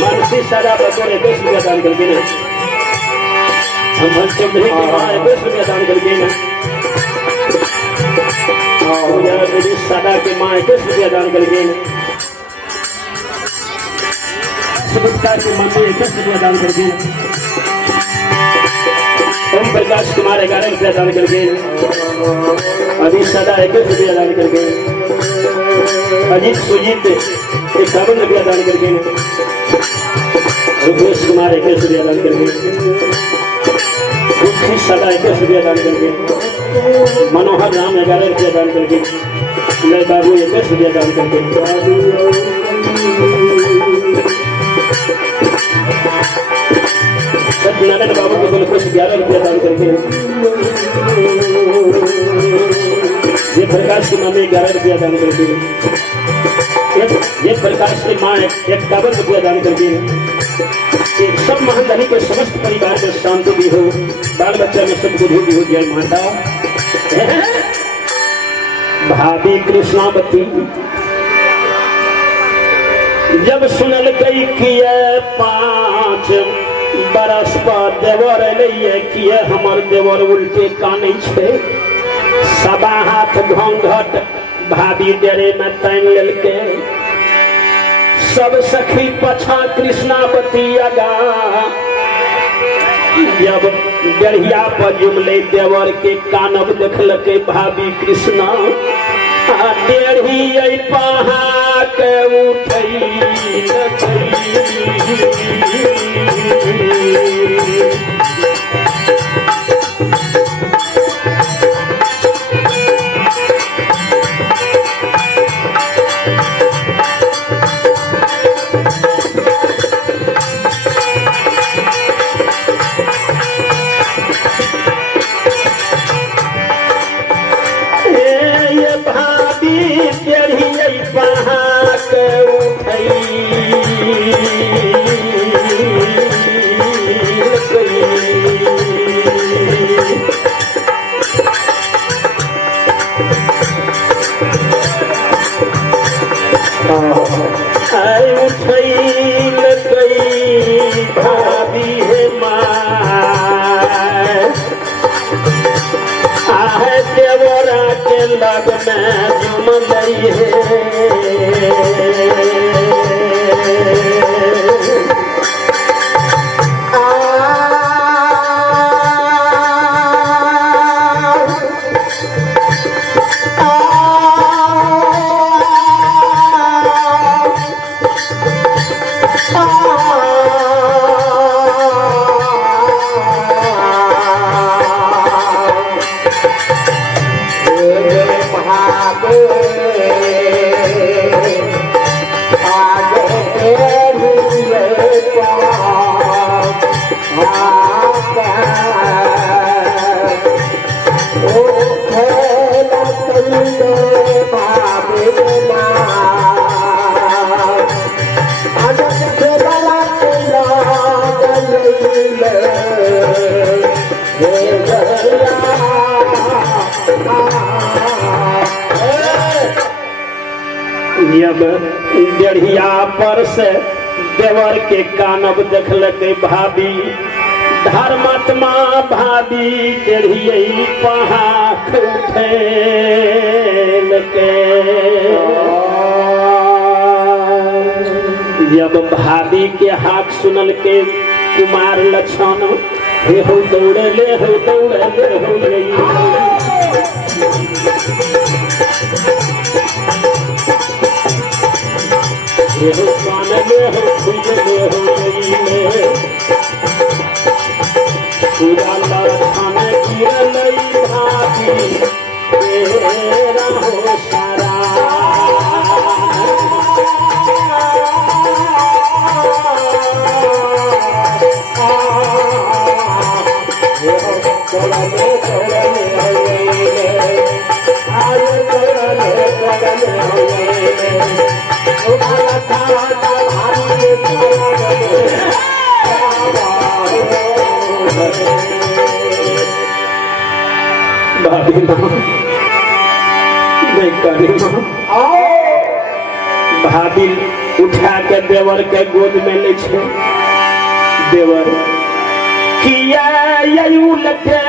मानसी सारा बतौर 10 रुपया दान करके ना हम चौधरी के माँ 10 रुपया दान करके ना मेरी सादा के माँ 10 रुपया दान करके ना सुगुप्ता की मम्मी 10 रुपया दान करके ओम प्रकाश कुमार 11 रुपया दान करके अभी सदा 21 रुपया दान करके अजीत सुजीत 51 रुपया दान करके रुपेश कुमार 21 रुपया दान करके सदा 21 रुपया दान करके मनोहर राम 11 रुपया दान करके लय बाबू 21 रुपया दान करके सत्यनारायण बाबू को बोले कुछ 11 रुपया दान करके ये प्रकाश की माँ 11 रुपया दान करके ये प्रकाश की माँ 51 रुपया दान करके सब महाधनी के समस्त परिवार में शांति भी हो, बाल बच्चा में सदबुद्धि भी हो। जय माता। भाभी कृष्णावती जब सुनल गई कि 5 बरस पर देवर अलिए किए हमर देवर उल्टे कानै छे, सबा हाथ घोंघट भाभी डेरे में तान लेलके, सब सखी पछा कृष्णावती आगा, जब डेढ़िया पर जुमले देवर के कानब देखलके भाभी कृष्णा डेढ़ी पहा के उठई भाभी है देवरा के लग में जुम लई जब डेढ़िया पर से देवर के कानब देखलके भाभी धर्मात्मा भाभी डेढ़िया पहाड़ उठे जब भाभी के हाथ सुनल के कुमार लक्षण हे हो दौड़े ले हो दौड़े ले हो गई हो कान में हो खुद में हो गई पूरा लक्षण गिरल भाभी तेरा हो सारा भाभी माँ नहीं करी माँ भाभी उठा के देवर के गोद में ले छे। देवर किया ययूल के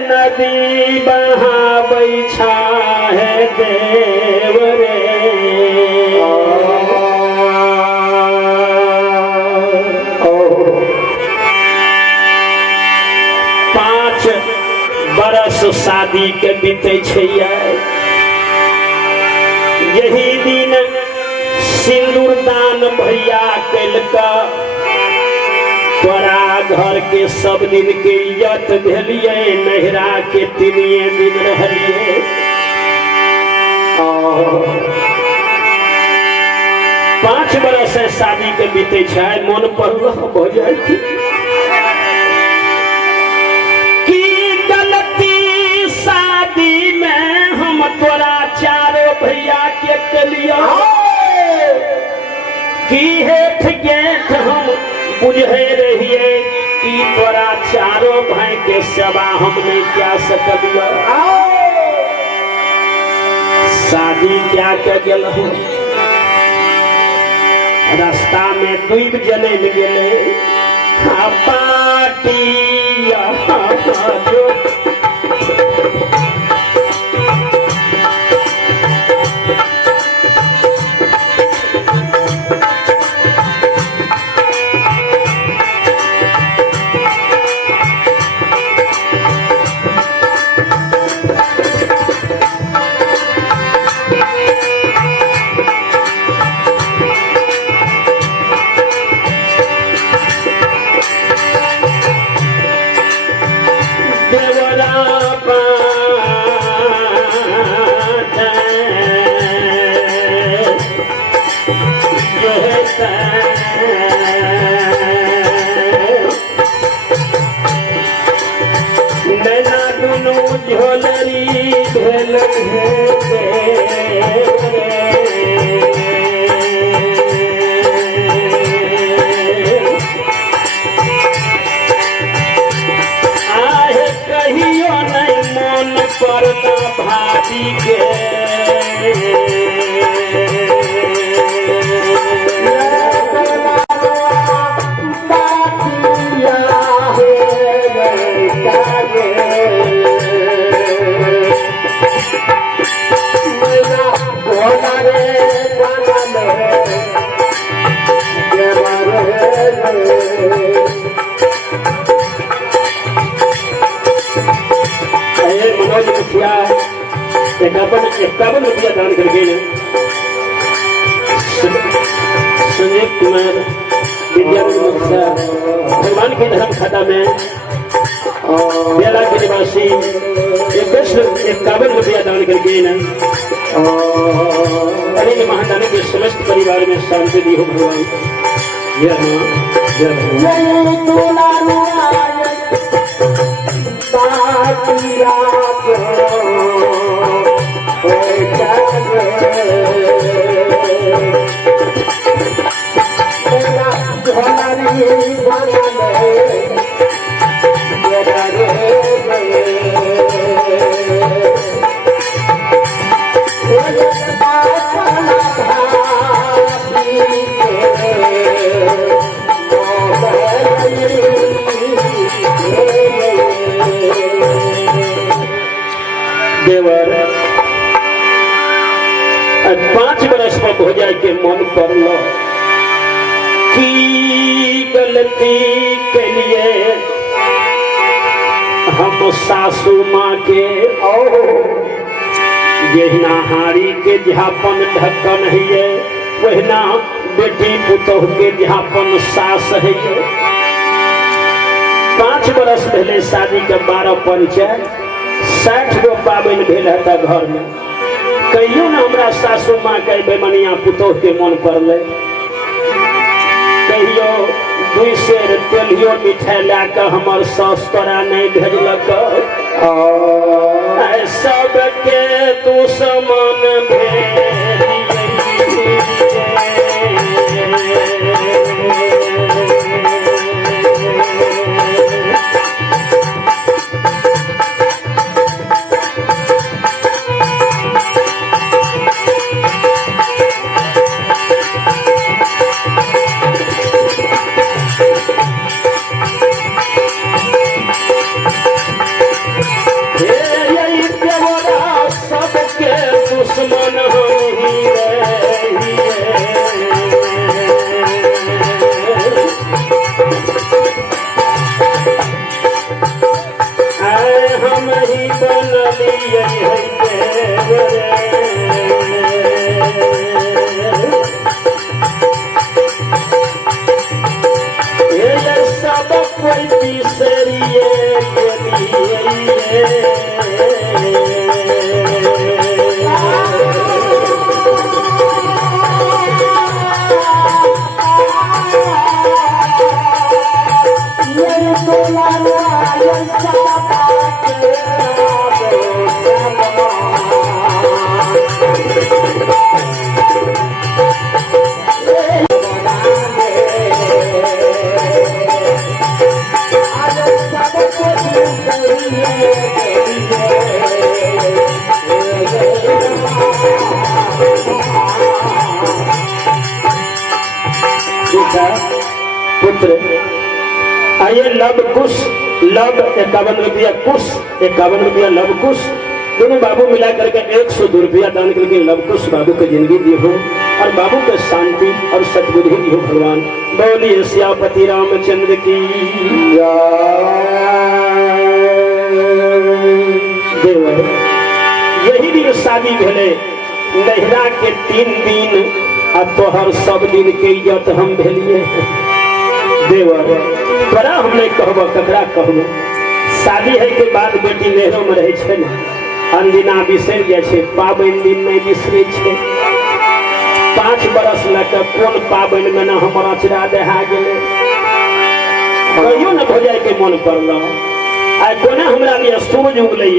नदी बहाबै छाहे देवरे। पाँच बरस शादी के बीते छे। यही दिन सिंदूर दान भैया कैलका। तोरा घर के सब दिन के इज्जत भेलिए, नहरा के तीनिए दिन रहलिए। 5 बरस से शादी के बीते छै। मन पर हो जाए कि गलती शादी में हम तोरा चारों भैया के कलिया कि हेठ गेठ हम बुझे रहिए कि तोरा चारों भाई के सेवा हम नहीं क्या सकलिए। शादी क्या के गेल हो, रास्ता में दूब जले गेले। पाटिया जो भाभी के मनोज मुखिया 51 रुपया दान करके संजीव कुमार विद्यार्थी भगवान की धर्म खाता में बेला के निवासी 51 रुपया दान करके अरे महादानी के समस्त परिवार में शांति दी हो भगवान। देवर 5 बरस पर हो जाए के मन पड़ल कि गलती के लिए हम सासू माँ के जहिना हारी के झापन ढक्कन है वहिना बेटी पुतोह के झापन सास है। 5 बरस पहले शादी के 12 परिचय 60 गो पाबन भेल है घर में। कहियो न हमरा सासू माँ के बेमनिया पुतोह के मन पड़ले। कहियो 2 सेर तेलियो मिठाई लाके हमर सास तोरा नहीं भेजलक। सबके दुश्मन पुत्र आइए लव कुश लव 51 रुपया कुश 51 रुपया लव कुश दोनों बाबू मिला करके 102 रुपया दान करके लव कुश बाबू की जिंदगी दी हो और बाबू को शांति और सद्बुद्धि दी हो। भगवान बोलिए सियापति रामचंद्र की देवर यही दिन शादी भेले नहिरा के 3 दिन आ तोहर सब दिन के इज्जत हम भेलिए देवर तोरा हम नहीं कहब ककरा कहब शादी है के बाद बेटी नहरो में रहे छे ना अनदिना बिसर जाए छे पाबन दिन नहीं बिसरे छे 5 बरस लग कौन पाबन में ना हमारा चिरा दहा गेले कहियो न भजाए के मन पड़ल आ कोना हमरा लिए सूरज उगलै